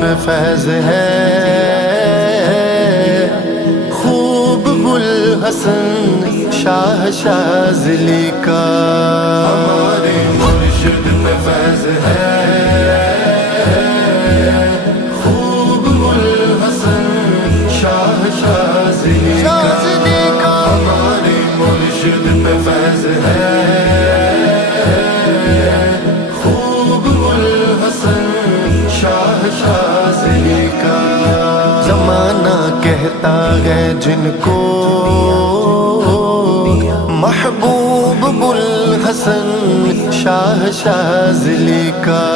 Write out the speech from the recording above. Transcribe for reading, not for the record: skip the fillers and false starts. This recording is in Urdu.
پہ فیض ہے، خوب بوالحسن شاہ شاذلی کا، ہمارے مرشد پہ فیض ہے، خوب بوالحسن شاہ شاذلی کا، ہمارے مرشد پہ فیض ہے، خوب بوالحسن شاہ شاذلی کا۔ زمانہ کہتا ہے جن کو محبوب بوالحسن شاہ شاذلی کا،